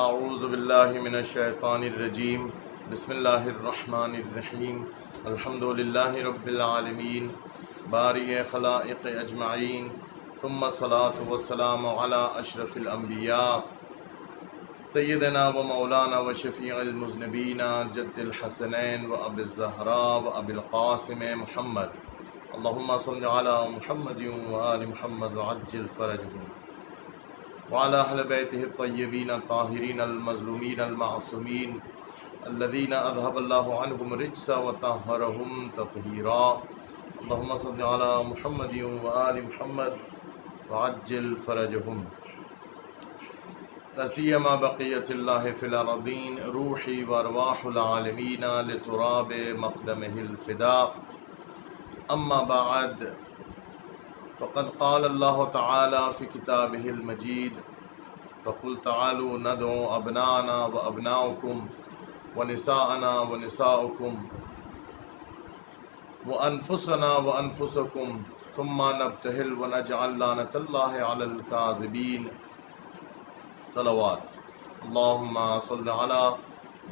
اعوذ باللہ من الشیطان الرجیم بسم اللہ الرحمن الرحیم الحمد للہ رب العالمین باری خلائق اجمعین ثم الصلاة والسلام علی اشرف الانبیاء سیدنا و مولانا و شفیع المذنبین جد الحسنین و ابی الزہراء و ابی القاسم محمد اللہم صل علی محمد و آل محمد وعجل فرجهم وعلى أهل بيته الطيبين الطاهرين المظلومين المعصومين الذين أذهب الله عنهم الرجس وطهرهم تطهيرا اللهم صل على محمد وآل محمد وعجل فرجهم لا سيما بقية الله في الأرضين روحي وأرواح العالمين لتراب مقدمه الفداء أما بعد فقد قال الله تعالى في كتابه المجيد فقل تعالوا ندعو أبناءنا وأبناءكم ونساءنا ونساءكم وأنفسنا وأنفسكم ثم نبتهل ونجعل لعنة الله على الكاذبين صلوات اللهم صل على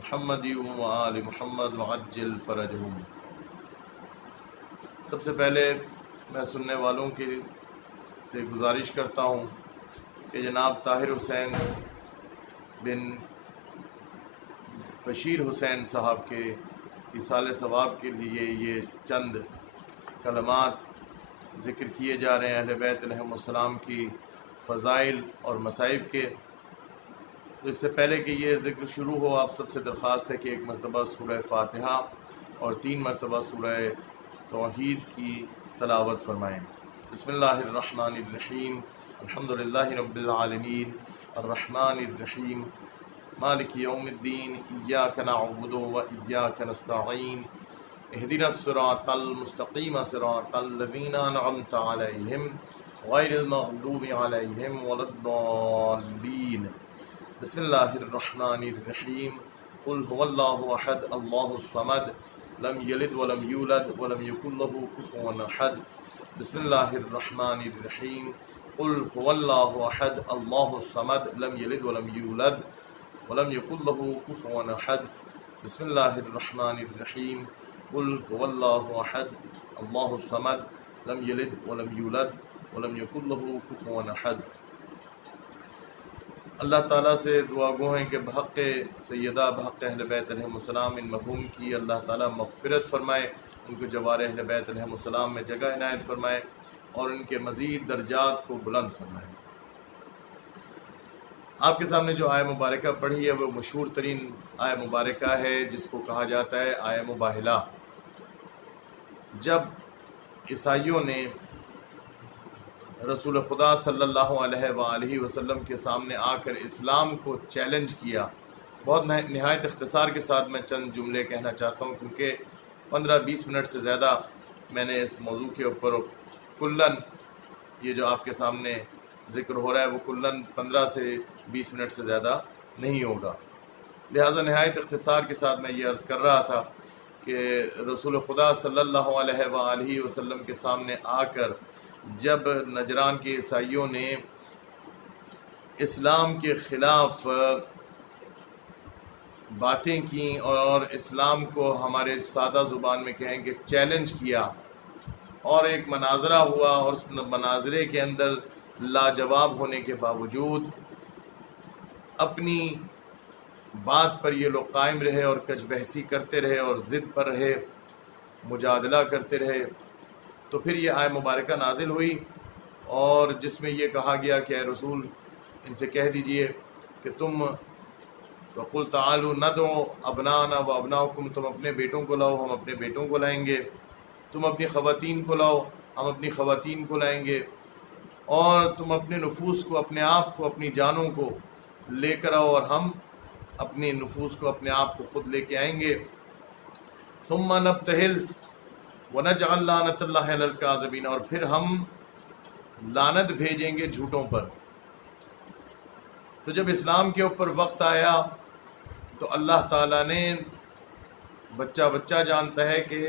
محمد وآل محمد وعجل فرجهم۔ سب سے پہلے میں سننے والوں سے گزارش کرتا ہوں کہ جناب طاہر حسین بن بشیر حسین صاحب کے ایصال ثواب کے لیے یہ چند کلمات ذکر کیے جا رہے ہیں اہل بیت علیہم السلام کی فضائل اور مصائب کے۔ تو اس سے پہلے کہ یہ ذکر شروع ہو، آپ سب سے درخواست ہے کہ ایک مرتبہ سورہ فاتحہ اور 3 مرتبہ سورہ توحید کی تلاوت فرمائیں۔ بسم اللہ الرحمن الرحیم الحمد للہ رب العالمین الرحمن الرحیم مالک یوم الدین ایاک نعبد و ایاک نستعین اہدنا الصراط المستقیم صراط الذین انعمت علیہم غیر المغضوب علیہم ولا الضالین۔ بسم اللہ الرحمن الرحیم قل هو اللہ احد اللہ الصمد لم یلد ولم یولد ولم یکن له کفوا احد۔ بسم اللہ الرحمن الرحیم قل هو اللہ احد اللہ الصمد لم یلد ولم یولد ولم یکن له کفوا احد۔ بسم اللہ الرحمن الرحیم قل هو اللہ احد اللہ الصمد لم یلد ولم یولد ولم یکن له کفوا احد۔ اللہ تعالیٰ سے دعا گو ہیں کہ بحق سیدہ بحق اہل بیت علیہم السلام ان مرحوم کی اللہ تعالیٰ مغفرت فرمائے، ان کو جوار اہل بیت علیہم السلام میں جگہ عنایت فرمائے اور ان کے مزید درجات کو بلند فرمائے۔ آپ کے سامنے جو آیہ مبارکہ پڑھی ہے وہ مشہور ترین آیہ مبارکہ ہے جس کو کہا جاتا ہے آیہ مباہلہ۔ جب عیسائیوں نے رسول خدا صلی اللہ علیہ وآلہ وسلم کے سامنے آ کر اسلام کو چیلنج کیا، بہت نہایت اختصار کے ساتھ میں چند جملے کہنا چاہتا ہوں کیونکہ 15-20 منٹ سے زیادہ میں نے اس موضوع کے اوپر کلن یہ جو آپ کے سامنے ذکر ہو رہا ہے وہ کلن 15 سے 20 منٹ سے زیادہ نہیں ہوگا، لہٰذا نہایت اختصار کے ساتھ میں یہ عرض کر رہا تھا کہ رسول خدا صلی اللہ علیہ وآلہ وسلم کے سامنے آ کر جب نجران کے عیسائیوں نے اسلام کے خلاف باتیں کیں اور اسلام کو ہمارے سادہ زبان میں کہیں کہ چیلنج کیا، اور ایک مناظرہ ہوا اور اس مناظرے کے اندر لاجواب ہونے کے باوجود اپنی بات پر یہ لوگ قائم رہے اور کج بحثی کرتے رہے اور ضد پر رہے، مجادلہ کرتے رہے، تو پھر یہ آیہ مبارکہ نازل ہوئی اور جس میں یہ کہا گیا کہ اے رسول ان سے کہہ دیجئے کہ تم وَقُلْ تَعَالُوا نَدْعُوا أَبْنَاءَنَا وَأَبْنَاءَكُمْ، تم اپنے بیٹوں کو لاؤ ہم اپنے بیٹوں کو لائیں گے، تم اپنی خواتین کو لاؤ ہم اپنی خواتین کو لائیں گے، اور تم اپنے نفوس کو، اپنے آپ کو، اپنی جانوں کو لے کر آؤ اور ہم اپنے نفوس کو، اپنے آپ کو خود لے کے آئیں گے۔ ثُمَّ نَبْتَهِلْ وَنَجْعَلْ لَعْنَةَ اللَّهِ عَلَى الْكَاذِبِينَ، اور پھر ہم لعنت بھیجیں گے جھوٹوں پر۔ تو جب اسلام کے اوپر وقت آیا تو اللہ تعالیٰ نے بچہ جانتا ہے کہ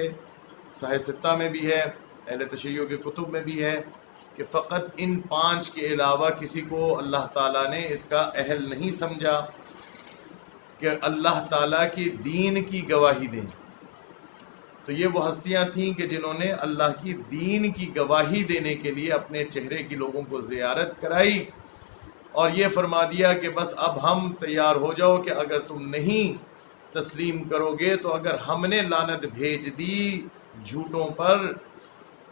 صحیح ستہ میں بھی ہے، اہل تشیع کے کتب میں بھی ہے کہ فقط ان 5 کے علاوہ کسی کو اللہ تعالیٰ نے اس کا اہل نہیں سمجھا کہ اللہ تعالیٰ کی دین کی گواہی دیں۔ تو یہ وہ ہستیاں تھیں کہ جنہوں نے اللہ کی دین کی گواہی دینے کے لیے اپنے چہرے کی لوگوں کو زیارت کرائی، اور یہ فرما دیا کہ بس اب ہم تیار ہو جاؤ کہ اگر تم نہیں تسلیم کرو گے تو اگر ہم نے لعنت بھیج دی جھوٹوں پر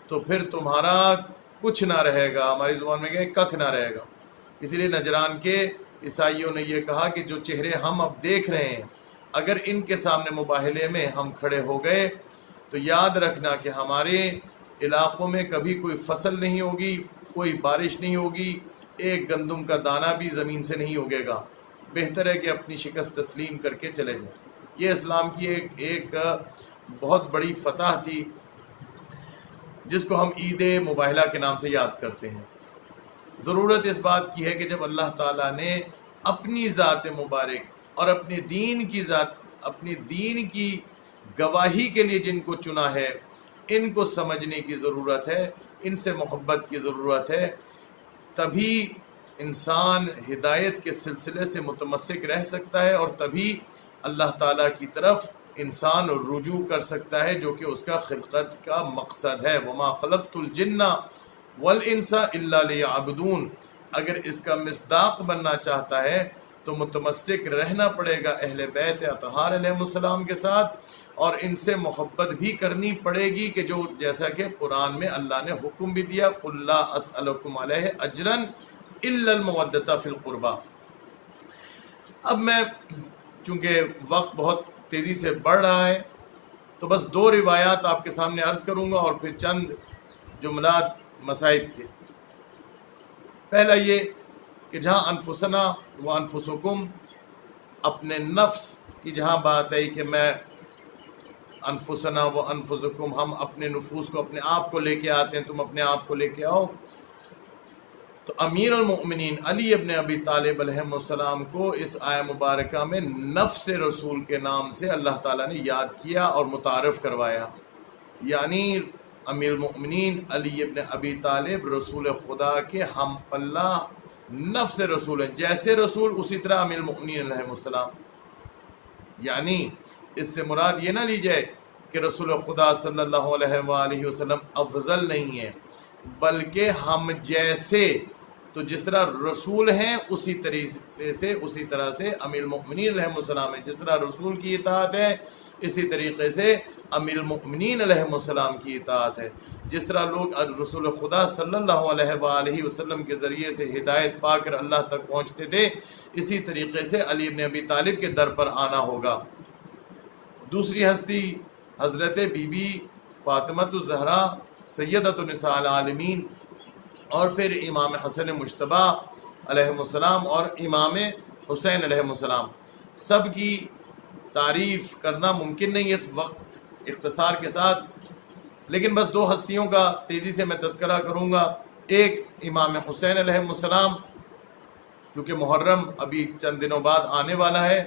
تو پھر تمہارا کچھ نہ رہے گا، ہماری زبان میں کہیں ککھ نہ رہے گا۔ اسی لیے نجران کے عیسائیوں نے یہ کہا کہ جو چہرے ہم اب دیکھ رہے ہیں اگر ان کے سامنے مباہلے میں ہم کھڑے ہو گئے تو یاد رکھنا کہ ہمارے علاقوں میں کبھی کوئی فصل نہیں ہوگی، کوئی بارش نہیں ہوگی، ایک گندم کا دانہ بھی زمین سے نہیں اگے گا، بہتر ہے کہ اپنی شکست تسلیم کر کے چلے جائیں۔ یہ اسلام کی ایک بہت بڑی فتح تھی جس کو ہم عید مباہلہ کے نام سے یاد کرتے ہیں۔ ضرورت اس بات کی ہے کہ جب اللہ تعالیٰ نے اپنی ذات مبارک اور اپنے دین کی گواہی کے لیے جن کو چنا ہے ان کو سمجھنے کی ضرورت ہے، ان سے محبت کی ضرورت ہے، تبھی انسان ہدایت کے سلسلے سے متمسک رہ سکتا ہے اور تبھی اللہ تعالیٰ کی طرف انسان رجوع کر سکتا ہے، جو کہ اس کا خلقت کا مقصد ہے۔ وَمَا خَلَقْتُ الْجِنَّ وَالْإِنسَ إِلَّا لِيَعْبُدُونَ۔ اگر اس کا مصداق بننا چاہتا ہے تو متمسک رہنا پڑے گا اہل بیت اطہار علیہ السلام کے ساتھ، اور ان سے محبت بھی کرنی پڑے گی کہ جو جیسا کہ قرآن میں اللہ نے حکم بھی دیا قُلْ لَا أَسْأَلُكُمْ عَلَيْهِ أَجْرًا إِلَّا الْمَوَدَّةَ فِي الْقُرْبَى۔ اب میں چونکہ وقت بہت تیزی سے بڑھ رہا ہے تو بس 2 روایات آپ کے سامنے عرض کروں گا اور پھر چند جملات مصائب کے۔ پہلا یہ کہ جہاں انفسنا و انفسکم، اپنے نفس کی جہاں بات ہے کہ میں انفسنا و انفسکم، ہم اپنے نفوس کو اپنے آپ کو لے کے آتے ہیں، تم اپنے آپ کو لے کے آؤ، تو امیر المؤمنین علی ابن ابی طالب علیہ السلام کو اس آیہ مبارکہ میں نفس رسول کے نام سے اللہ تعالیٰ نے یاد کیا اور متعارف کروایا، یعنی امیر المؤمنین علی ابن ابی طالب رسول خدا کے ہم پلہ نفس رسول ہیں، جیسے رسول اسی طرح امیر المؤمنین علیہ السلام۔ یعنی اس سے مراد یہ نہ لی جائے کہ رسول خدا صلی اللہ علیہ وآلہ وسلم افضل نہیں ہے، بلکہ ہم جیسے، تو جس طرح رسول ہیں اسی طرح سے امیر المؤمنین علیہ السلام ہیں، جس طرح رسول کی اطاعت ہے اسی طریقے سے امیر المؤمنین علیہ السلام کی اطاعت ہے۔ جس طرح لوگ رسول خدا صلی اللہ علیہ وآلہ وسلم کے ذریعے سے ہدایت پا کر اللہ تک پہنچتے تھے، اسی طریقے سے علی بن ابی طالب کے در پر آنا ہوگا۔ دوسری ہستی حضرت بی بی فاطمہ الزہرا سیدۃ النساء العالمین، اور پھر امام حسن مجتبی علیہ السلام اور امام حسین علیہ السلام، سب کی تعریف کرنا ممکن نہیں ہے اس وقت اختصار کے ساتھ، لیکن بس 2 ہستیوں کا تیزی سے میں تذکرہ کروں گا۔ ایک امام حسین علیہ السلام، چونکہ محرم ابھی چند دنوں بعد آنے والا ہے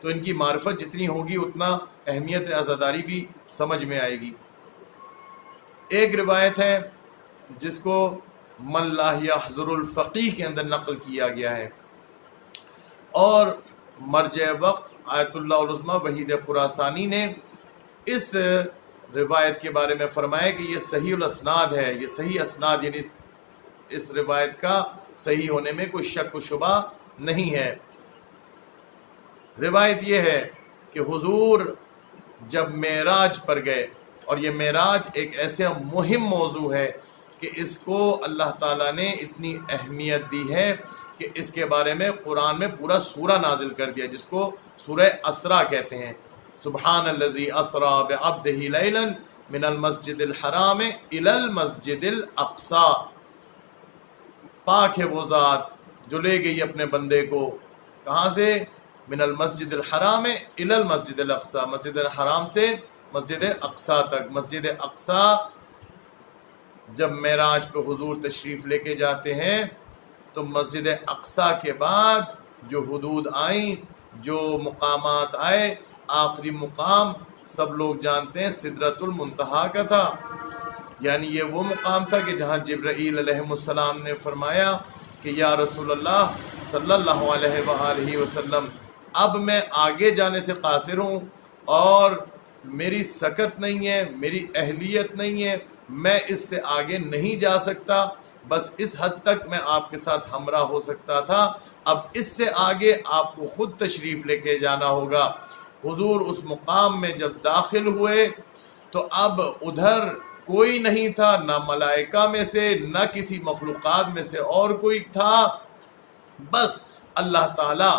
تو ان کی معرفت جتنی ہوگی اتنا اہمیت عزاداری بھی سمجھ میں آئے گی۔ ایک روایت ہے جس کو من لا یحضر الفقیہ کے اندر نقل کیا گیا ہے، اور مرجع وقت آیت اللہ العظمی وحید خراسانی نے اس روایت کے بارے میں فرمایا کہ یہ صحیح الاسناد ہے، یہ صحیح اسناد، یعنی اس روایت کا صحیح ہونے میں کوئی شک و شبہ نہیں ہے۔ روایت یہ ہے کہ حضور جب معراج پر گئے، اور یہ معراج ایک ایسا مہم موضوع ہے کہ اس کو اللہ تعالیٰ نے اتنی اہمیت دی ہے کہ اس کے بارے میں قرآن میں پورا سورہ نازل کر دیا، جس کو سورہ اسرا کہتے ہیں۔ سبحان الذی اسری بعبدہ لیلا من المسجد الحرام الی المسجد الاقصی، پاک ہے وہ ذات جو لے گئی اپنے بندے کو کہاں سے؟ من المسجد الحرام الی المسجد الاقصی، مسجد الحرام سے مسجد اقصی تک۔ مسجد اقصی جب معراج پہ حضور تشریف لے کے جاتے ہیں تو مسجد اقصی کے بعد جو حدود آئیں، جو مقامات آئے، آخری مقام سب لوگ جانتے ہیں سدرۃ المنتہا کا تھا، یعنی یہ وہ مقام تھا کہ جہاں جبرائیل علیہ السلام نے فرمایا کہ یا رسول اللہ صلی اللہ علیہ وآلہ وسلم، اب میں آگے جانے سے قاصر ہوں اور میری سکت نہیں ہے، میری اہلیت نہیں ہے، میں اس سے آگے نہیں جا سکتا، بس اس حد تک میں آپ کے ساتھ ہمراہ ہو سکتا تھا، اب اس سے آگے آپ کو خود تشریف لے کے جانا ہوگا۔ حضور اس مقام میں جب داخل ہوئے تو اب ادھر کوئی نہیں تھا، نہ ملائکہ میں سے نہ کسی مخلوقات میں سے اور کوئی تھا، بس اللہ تعالی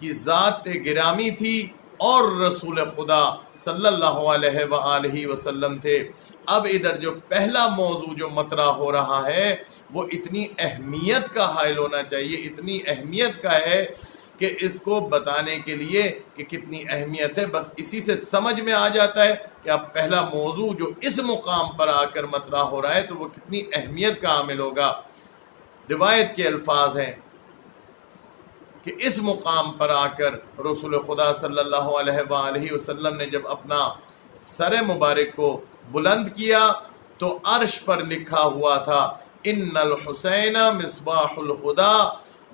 کی ذات گرامی تھی اور رسول خدا صلی اللہ علیہ وآلہ وسلم تھے۔ اب ادھر جو پہلا موضوع جو مطرح ہو رہا ہے وہ اتنی اہمیت کا حائل ہونا چاہیے، اتنی اہمیت کا ہے کہ اس کو بتانے کے لیے کہ کتنی اہمیت ہے، بس اسی سے سمجھ میں آ جاتا ہے کہ اب پہلا موضوع جو اس مقام پر آ کر مطرح ہو رہا ہے تو وہ کتنی اہمیت کا عامل ہوگا۔ روایت کے الفاظ ہیں کہ اس مقام پر آ کر رسول خدا صلی اللہ علیہ وآلہ وسلم نے جب اپنا سر مبارک کو بلند کیا تو عرش پر لکھا ہوا تھا ان الحسین مصباح الہدی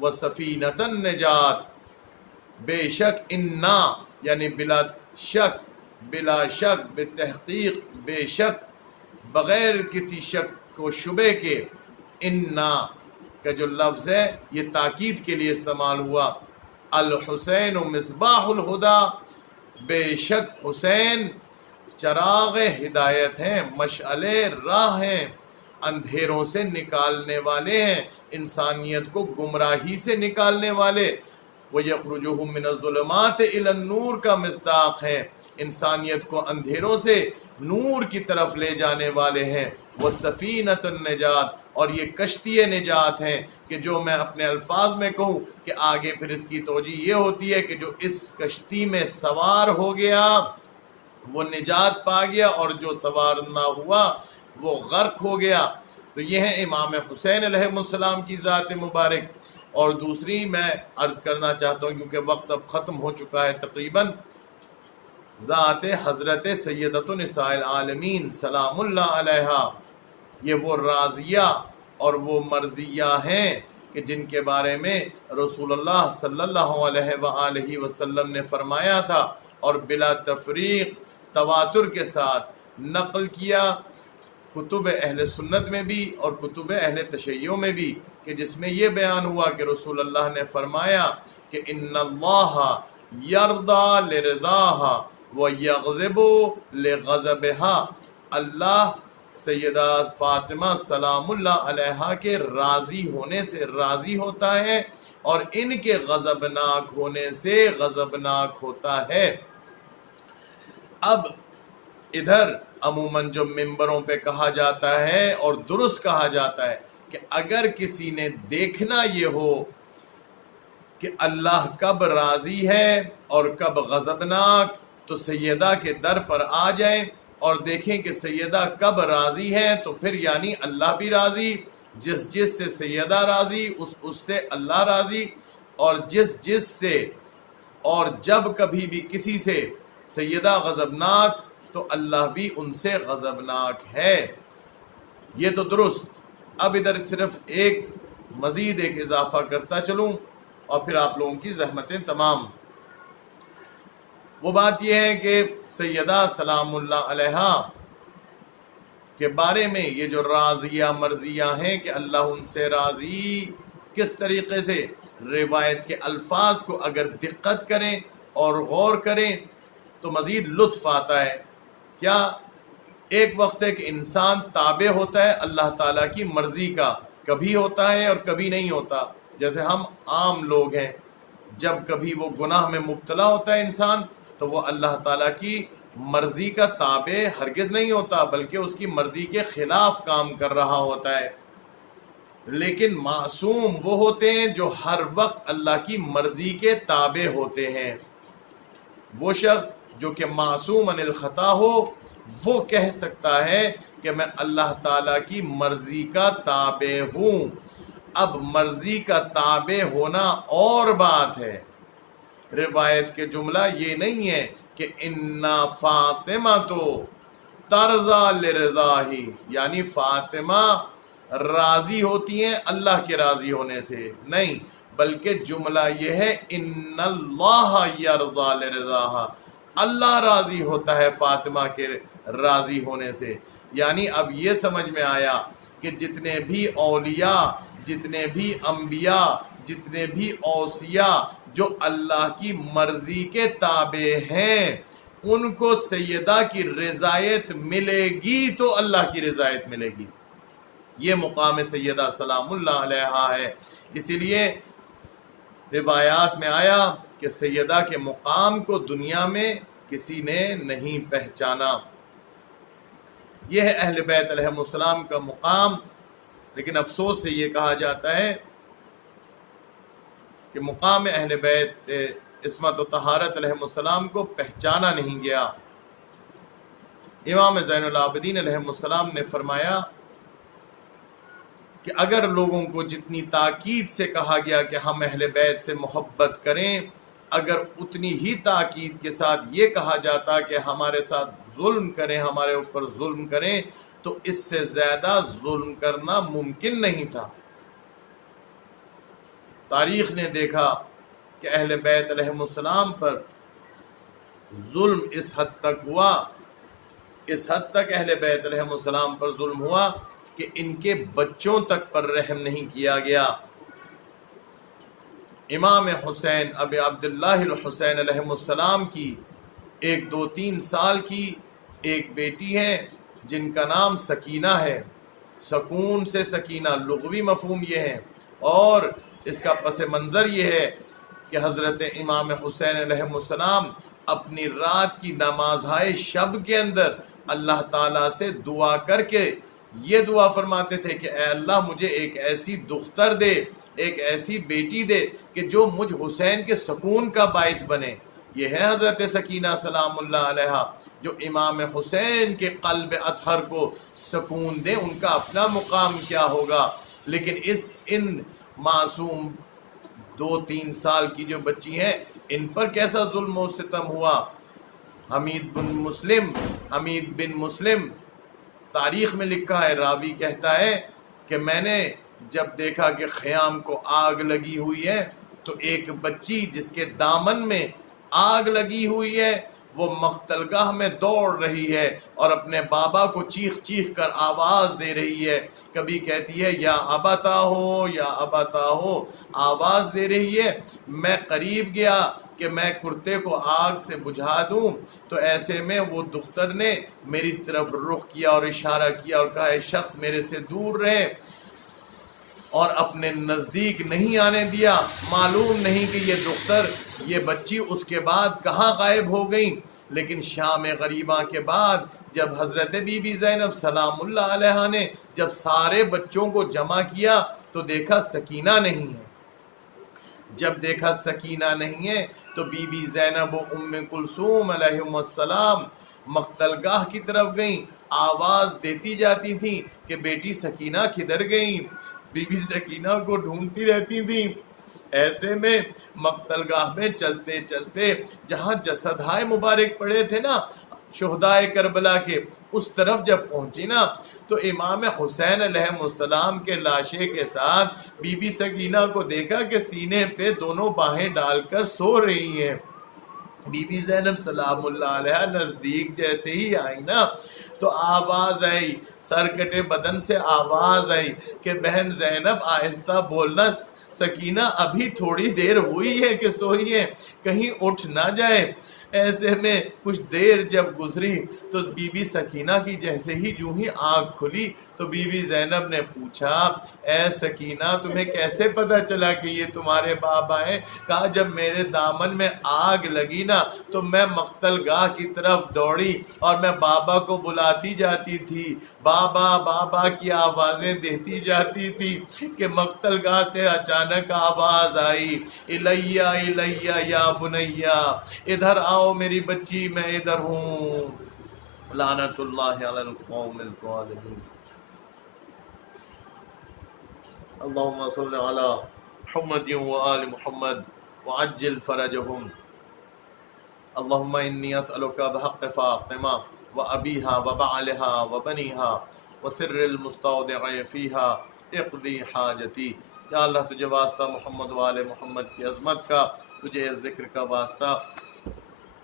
و سفینۃ النجات، بے شک انا یعنی بلا شک، بلا شک، بتحقیق، بے شک، بغیر کسی شک و شبے کے، انا کا جو لفظ ہے یہ تاکید کے لیے استعمال ہوا، الحسین مصباح الہدی، بے شک حسین چراغ ہدایت ہیں، مشعل راہ ہیں، اندھیروں سے نکالنے والے ہیں، انسانیت کو گمراہی سے نکالنے والے، وَيَخْرُجُهُم مِّنَ الظُّلُمَاتِ إِلَى النُّورِ کا مصداق ہیں، انسانیت کو اندھیروں سے نور کی طرف لے جانے والے ہیں، وَالسَّفِينَةُ النَّجَاةِ اور یہ کشتی نجات ہیں، کہ جو میں اپنے الفاظ میں کہوں کہ آگے پھر اس کی توجیہ یہ ہوتی ہے کہ جو اس کشتی میں سوار ہو گیا وہ نجات پا گیا اور جو سوار نہ ہوا وہ غرق ہو گیا۔ تو یہ ہے امام حسین علیہ السلام کی ذات مبارک۔ اور دوسری میں عرض کرنا چاہتا ہوں کیونکہ وقت اب ختم ہو چکا ہے تقریباً، ذات حضرت سیدۃ نساء العالمین سلام اللہ علیہا، یہ وہ راضیہ اور وہ مرضیہ ہیں کہ جن کے بارے میں رسول اللہ صلی اللہ علیہ وآلہ وسلم نے فرمایا تھا اور بلا تفریق تواتر کے ساتھ نقل کیا کتب اہل سنت میں بھی اور کتب اہل تشیع میں بھی، کہ جس میں یہ بیان ہوا کہ رسول اللہ نے فرمایا کہ ان اللہ یرضی لرضاہا ویغضب لغضبہا، اللہ سیدہ فاطمہ سلام اللہ علیہا کے راضی ہونے سے راضی ہوتا ہے اور ان کے غضبناک ہونے سے غضبناک ہوتا ہے۔ اب ادھر عموماً جو ممبروں پہ کہا جاتا ہے اور درست کہا جاتا ہے کہ اگر کسی نے دیکھنا یہ ہو کہ اللہ کب راضی ہے اور کب غضبناک، تو سیدہ کے در پر آ جائیں اور دیکھیں کہ سیدہ کب راضی ہے، تو پھر یعنی اللہ بھی راضی، جس سے سیدہ راضی اس سے اللہ راضی، اور جس سے اور جب کبھی بھی کسی سے سیدہ غضبناک تو اللہ بھی ان سے غضبناک ہے۔ یہ تو درست۔ اب ادھر صرف مزید ایک اضافہ کرتا چلوں اور پھر آپ لوگوں کی زحمتیں تمام۔ وہ بات یہ ہے کہ سیدہ سلام اللہ علیہا کے بارے میں یہ جو راضیہ مرضیہ ہیں کہ اللہ ان سے راضی، کس طریقے سے روایت کے الفاظ کو اگر دقت کریں اور غور کریں تو مزید لطف آتا ہے۔ کیا ایک وقت ہے کہ انسان تابع ہوتا ہے اللہ تعالیٰ کی مرضی کا، کبھی ہوتا ہے اور کبھی نہیں ہوتا۔ جیسے ہم عام لوگ ہیں، جب کبھی وہ گناہ میں مبتلا ہوتا ہے انسان تو وہ اللہ تعالیٰ کی مرضی کا تابع ہرگز نہیں ہوتا، بلکہ اس کی مرضی کے خلاف کام کر رہا ہوتا ہے۔ لیکن معصوم وہ ہوتے ہیں جو ہر وقت اللہ کی مرضی کے تابع ہوتے ہیں۔ وہ شخص جو کہ معصوم عن الخطا ہو وہ کہہ سکتا ہے کہ میں اللہ تعالیٰ کی مرضی کا تابع ہوں۔ اب مرضی کا تابع ہونا اور بات ہے، روایت کے جملہ یہ نہیں ہے کہ انا فاطمہ تو ترضی لرضاہی، یعنی فاطمہ راضی ہوتی ہیں اللہ کے راضی ہونے سے، نہیں، بلکہ جملہ یہ ہے ان اللہ یرضی لرضاہا، اللہ راضی ہوتا ہے فاطمہ کے راضی ہونے سے۔ یعنی اب یہ سمجھ میں آیا کہ جتنے بھی اولیاء، جتنے بھی انبیاء، جتنے بھی اوصیاء جو اللہ کی مرضی کے تابع ہیں، ان کو سیدہ کی رضایت ملے گی تو اللہ کی رضایت ملے گی۔ یہ مقام سیدہ سلام اللہ علیہا ہے۔ اسی لیے روایات میں آیا کہ سیدہ کے مقام کو دنیا میں کسی نے نہیں پہچانا۔ یہ ہے اہل بیت علیہم السلام کا مقام۔ لیکن افسوس سے یہ کہا جاتا ہے کہ مقام اہل بیت عصمت و طہارت علیہم السلام کو پہچانا نہیں گیا۔ امام زین العابدین علیہم السلام نے فرمایا کہ اگر لوگوں کو جتنی تاکید سے کہا گیا کہ ہم اہل بیت سے محبت کریں، اگر اتنی ہی تاکید کے ساتھ یہ کہا جاتا کہ ہمارے ساتھ ظلم کریں، ہمارے اوپر ظلم کریں، تو اس سے زیادہ ظلم کرنا ممکن نہیں تھا۔ تاریخ نے دیکھا کہ اہل بیت علیہم السلام پر ظلم اس حد تک ہوا، اس حد تک اہل بیت علیہم السلام پر ظلم ہوا کہ ان کے بچوں تک پر رحم نہیں کیا گیا۔ امام حسین ابی عبداللہ الحسین علیہم السلام کی 1-2-3 سال کی ایک بیٹی ہے جن کا نام سکینہ ہے۔ سکون سے سکینہ لغوی مفہوم یہ ہے، اور اس کا پس منظر یہ ہے کہ حضرت امام حسین علیہ السلام اپنی رات کی نمازهای شب کے اندر اللہ تعالیٰ سے دعا کر کے یہ دعا فرماتے تھے کہ اے اللہ مجھے ایک ایسی دختر دے، ایک ایسی بیٹی دے کہ جو مجھ حسین کے سکون کا باعث بنے۔ یہ ہے حضرت سکینہ سلام اللہ علیہا جو امام حسین کے قلب اطہر کو سکون دے۔ ان کا اپنا مقام کیا ہوگا، لیکن ان معصوم 2-3 سال کی جو بچی ہیں ان پر کیسا ظلم و ستم ہوا۔ حمید بن مسلم تاریخ میں لکھا ہے، راوی کہتا ہے کہ میں نے جب دیکھا کہ خیام کو آگ لگی ہوئی ہے تو ایک بچی جس کے دامن میں آگ لگی ہوئی ہے وہ مقتل گاہ میں دوڑ رہی ہے اور اپنے بابا کو چیخ چیخ کر آواز دے رہی ہے۔ کبھی کہتی ہے یا ابتا ہو یا ابتا ہو، آواز دے رہی ہے۔ میں قریب گیا کہ میں کرتے کو آگ سے بجھا دوں تو ایسے میں وہ دختر نے میری طرف رخ کیا اور اشارہ کیا اور کہا اے شخص میرے سے دور رہے، اور اپنے نزدیک نہیں آنے دیا۔ معلوم نہیں کہ یہ دختر، یہ بچی اس کے بعد کہاں غائب ہو گئی۔ لیکن شام غریباں کے بعد جب حضرت بی بی زینب سلام اللہ علیہا نے جب سارے بچوں کو جمع کیا تو دیکھا سکینہ نہیں ہے۔ جب دیکھا سکینہ نہیں ہے تو بی بی زینب و ام کلثوم علیہم السلام مقتل گاہ کی طرف گئیں، آواز دیتی جاتی تھی کہ بیٹی سکینہ کدھر گئی۔ بی بی سکینہ کو ڈھونڈتی رہتی تھی۔ ایسے میں مقتل گاہ میں چلتے چلتے جہاں جسدہائے مبارک پڑے تھے نا شہدائے کربلا کے، اس طرف جب پہنچی نا تو امام حسین علیہ السلام کے لاشے کے ساتھ بی بی سکینہ کو دیکھا کہ سینے پہ دونوں باہیں ڈال کر سو رہی ہیں۔ بی بی زینب سلام اللہ علیہ نزدیک جیسے ہی آئی نا تو آواز آئی، سرکٹے بدن سے آواز آئی کہ بہن زینب آہستہ بولنا، سکینہ ابھی تھوڑی دیر ہوئی ہے کہ سوئی ہے، کہیں اٹھ نہ جائے۔ ایسے میں کچھ دیر جب گزری تو بی بی سکینہ کی جیسے ہی جو ہی آنکھ کھلی تو بی بی زینب نے پوچھا اے سکینہ تمہیں کیسے پتا چلا کہ یہ تمہارے بابا ہیں؟ کہا جب میرے دامن میں آگ لگی نا تو میں مقتل گاہ کی طرف دوڑی اور میں بابا کو بلاتی جاتی تھی، بابا بابا کی آوازیں دیتی جاتی تھی کہ مقتل گاہ سے اچانک آواز آئی الیہ الیہ یا بنیہ، ادھر آؤ میری بچی میں ادھر ہوں۔ لعنت اللہ علی القوم الظالمین۔ اللہم صل علی محمد وآل محمد وعجل فرجہم۔ اللہم انی اسألک بحق فاطمہ وابیہا وبعلہا وبنیہا وسر المستودع فیہا اقضی حاجتی۔ یا اللہ تجھے واسطہ محمد و آل محمد کی عظمت کا، تجھے اس ذکر کا واسطہ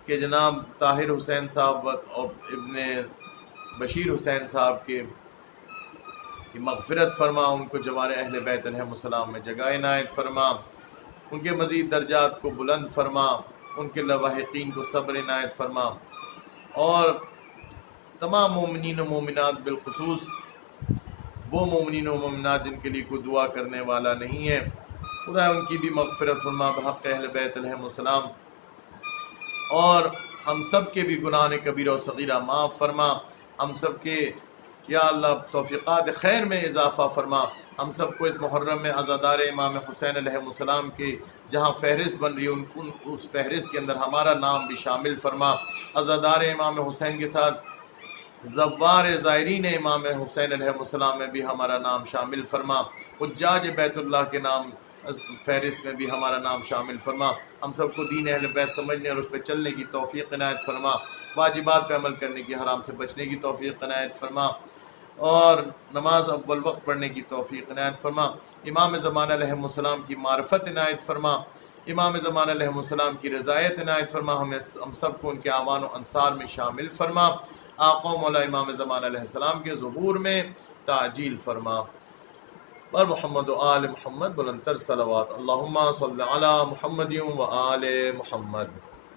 کہ جناب طاہر حسین صاحب اور ابن بشیر حسین صاحب کی مغفرت فرما، ان کو جوار اہل بیت علیہم السلام میں جگہ عنایت فرما، ان کے مزید درجات کو بلند فرما، ان کے لواحقین کو صبر عنایت فرما، اور تمام مومنین و مومنات بالخصوص وہ مومنین و مومنات جن کے لیے کوئی دعا کرنے والا نہیں ہے، خدا ان کی بھی مغفرت فرما بحق اہل بیت علیہم السلام، اور ہم سب کے بھی گناہ کبیرہ و صغیرہ معاف فرما، ہم سب کے یا اللہ توفیقات خیر میں اضافہ فرما، ہم سب کو اس محرم میں عزادار امام حسین علیہ السلام کی جہاں فہرست بن رہی ہے اس فہرست کے اندر ہمارا نام بھی شامل فرما، عزادار امام حسین کے ساتھ زوار زائرین امام حسین علیہ السلام میں بھی ہمارا نام شامل فرما، حجاج بیت اللہ کے نام فہرست میں بھی ہمارا نام شامل فرما، ہم سب کو دین اہل بیت سمجھنے اور اس پہ چلنے کی توفیق عنایت فرما، واجبات پہ عمل کرنے کی، حرام سے بچنے کی توفیق عنایت فرما، اور نماز اول وقت پڑھنے کی توفیق عنایت فرما، امام زمانہ علیہ السلام کی معرفت عنایت فرما، امام زمانہ علیہ السلام کی رضایت عنایت فرما، ہم سب کو ان کے اعوان و انصار میں شامل فرما، آقا و مولا امام زمانہ علیہ السلام کے ظہور میں تعجیل فرما، اور محمد و آل محمد بلند تر صلوات، اللہم صل علی محمد و آل محمد۔